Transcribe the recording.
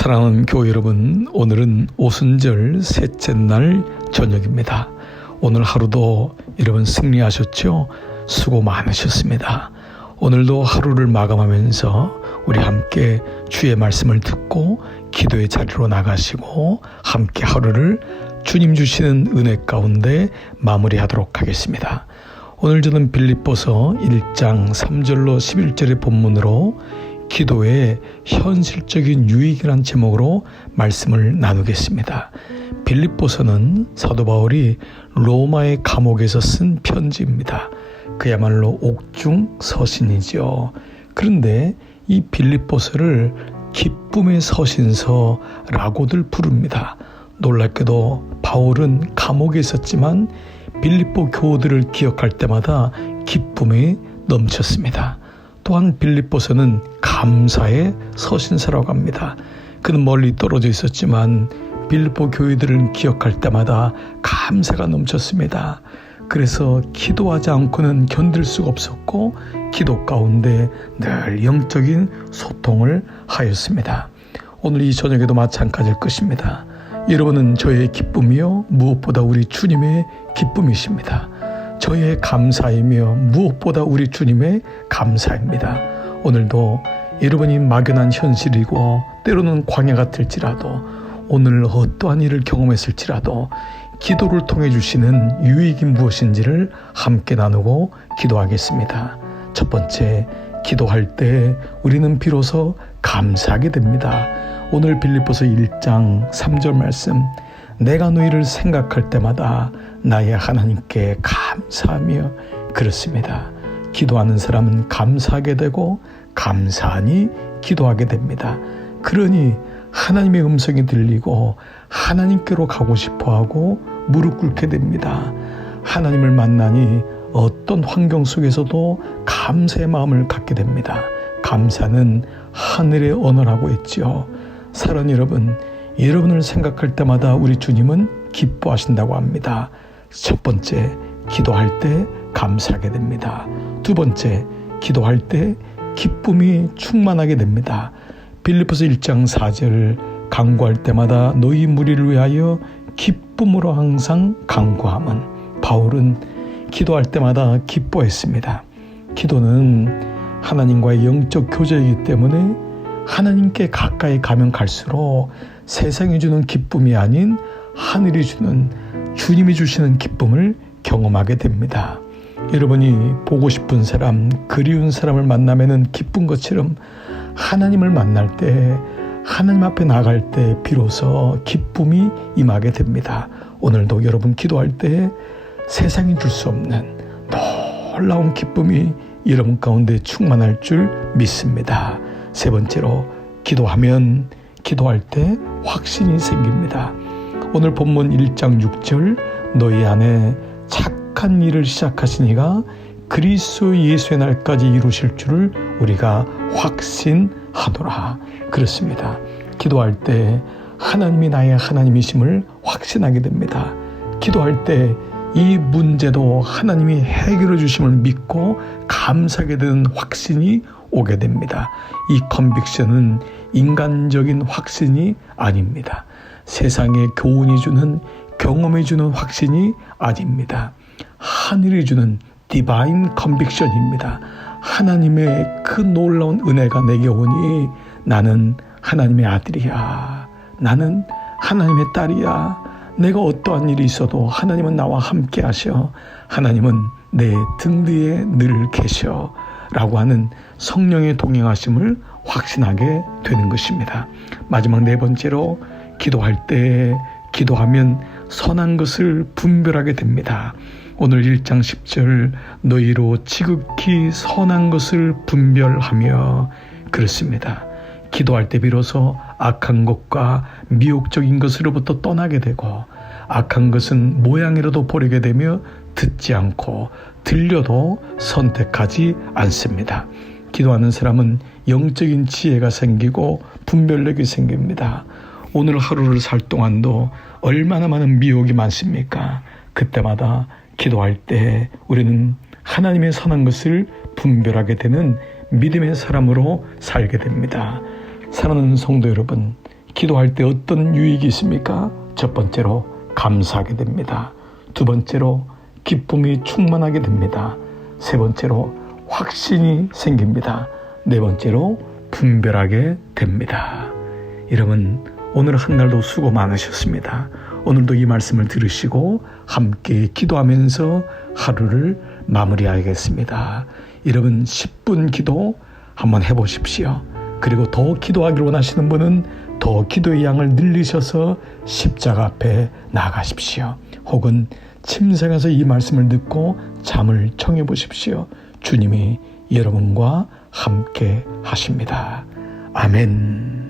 사랑하는 교회 여러분, 오늘은 오순절 셋째 날 저녁입니다. 오늘 하루도 여러분 승리하셨죠? 수고 많으셨습니다. 오늘도 하루를 마감하면서 우리 함께 주의 말씀을 듣고 기도의 자리로 나가시고 함께 하루를 주님 주시는 은혜 가운데 마무리하도록 하겠습니다. 오늘 저는 빌립보서 1장 3절로 11절의 본문으로 기도의 현실적인 유익이라는 제목으로 말씀을 나누겠습니다. 빌립보서는 사도 바울이 로마의 감옥에서 쓴 편지입니다. 그야말로 옥중 서신이죠. 그런데 이 빌립보서를 기쁨의 서신서라고들 부릅니다. 놀랍게도 바울은 감옥에 있었지만 빌립보 교우들을 기억할 때마다 기쁨이 넘쳤습니다. 또한 빌립보서는 감사의 서신서라고 합니다. 그는 멀리 떨어져 있었지만 빌립보 교회들을 기억할 때마다 감사가 넘쳤습니다. 그래서 기도하지 않고는 견딜 수가 없었고 기도 가운데 늘 영적인 소통을 하였습니다. 오늘 이 저녁에도 마찬가지일 것입니다. 여러분은 저의 기쁨이요 무엇보다 우리 주님의 기쁨이십니다. 저의 감사이며 무엇보다 우리 주님의 감사입니다. 오늘도 여러분이 막연한 현실이고 때로는 광야 같을지라도 오늘 어떠한 일을 경험했을지라도 기도를 통해 주시는 유익이 무엇인지를 함께 나누고 기도하겠습니다. 첫 번째, 기도할 때 우리는 비로소 감사하게 됩니다. 오늘 빌립보서 1장 3절 말씀, 내가 너희를 생각할 때마다 나의 하나님께 감사하며 그렇습니다. 기도하는 사람은 감사하게 되고 감사하니 기도하게 됩니다. 그러니 하나님의 음성이 들리고 하나님께로 가고 싶어하고 무릎 꿇게 됩니다. 하나님을 만나니 어떤 환경 속에서도 감사의 마음을 갖게 됩니다. 감사는 하늘의 언어라고 했지요. 사랑하는 여러분, 여러분을 생각할 때마다 우리 주님은 기뻐하신다고 합니다. 첫 번째, 기도할 때 감사하게 됩니다. 두 번째, 기도할 때 기쁨이 충만하게 됩니다. 빌립보서 1장 4절, 간구할 때마다 너희 무리를 위하여 기쁨으로 항상 간구함은, 바울은 기도할 때마다 기뻐했습니다. 기도는 하나님과의 영적 교제이기 때문에 하나님께 가까이 가면 갈수록 세상이 주는 기쁨이 아닌 하늘이 주는, 주님이 주시는 기쁨을 경험하게 됩니다. 여러분이 보고 싶은 사람, 그리운 사람을 만나면 기쁜 것처럼 하나님을 만날 때, 하나님 앞에 나갈 때 비로소 기쁨이 임하게 됩니다. 오늘도 여러분 기도할 때 세상이 줄 수 없는 놀라운 기쁨이 여러분 가운데 충만할 줄 믿습니다. 세 번째로, 기도하면 기도할 때 확신이 생깁니다. 오늘 본문 1장 6절, 너희 안에 착한 일을 시작하시니가 그리스도 예수의 날까지 이루실 줄을 우리가 확신하노라. 그렇습니다. 기도할 때 하나님이 나의 하나님이심을 확신하게 됩니다. 기도할 때 이 문제도 하나님이 해결해 주심을 믿고 감사하게 되는 확신이 오게 됩니다. 이 컨빅션은 인간적인 확신이 아닙니다. 세상의 교훈이 주는, 경험이 주는 확신이 아닙니다. 하늘이 주는 디바인 컨빅션입니다. 하나님의 그 놀라운 은혜가 내게 오니 나는 하나님의 아들이야. 나는 하나님의 딸이야. 내가 어떠한 일이 있어도 하나님은 나와 함께 하셔. 하나님은 내 등 뒤에 늘 계셔. 라고 하는 성령의 동행하심을 확신하게 되는 것입니다. 마지막 네 번째로, 기도할 때, 기도하면 선한 것을 분별하게 됩니다. 오늘 1장 10절, 너희로 지극히 선한 것을 분별하며 그렇습니다. 기도할 때 비로소 악한 것과 미혹적인 것으로부터 떠나게 되고, 악한 것은 모양이라도 보려게 되며 듣지 않고 들려도 선택하지 않습니다. 기도하는 사람은 영적인 지혜가 생기고 분별력이 생깁니다. 오늘 하루를 살 동안도 얼마나 많은 미혹이 많습니까? 그때마다 기도할 때 우리는 하나님의 선한 것을 분별하게 되는 믿음의 사람으로 살게 됩니다. 사랑하는 성도 여러분, 기도할 때 어떤 유익이 있습니까? 첫 번째로 감사하게 됩니다. 두 번째로 기쁨이 충만하게 됩니다. 세 번째로 확신이 생깁니다. 네 번째로 분별하게 됩니다. 여러분, 오늘 한 날도 수고 많으셨습니다. 오늘도 이 말씀을 들으시고 함께 기도하면서 하루를 마무리하겠습니다. 여러분, 10분 기도 한번 해보십시오. 그리고 더 기도하기를 원하시는 분은 더 기도의 양을 늘리셔서 십자가 앞에 나가십시오. 혹은 침상에서 이 말씀을 듣고 잠을 청해 보십시오. 주님이 여러분과 함께 하십니다. 아멘.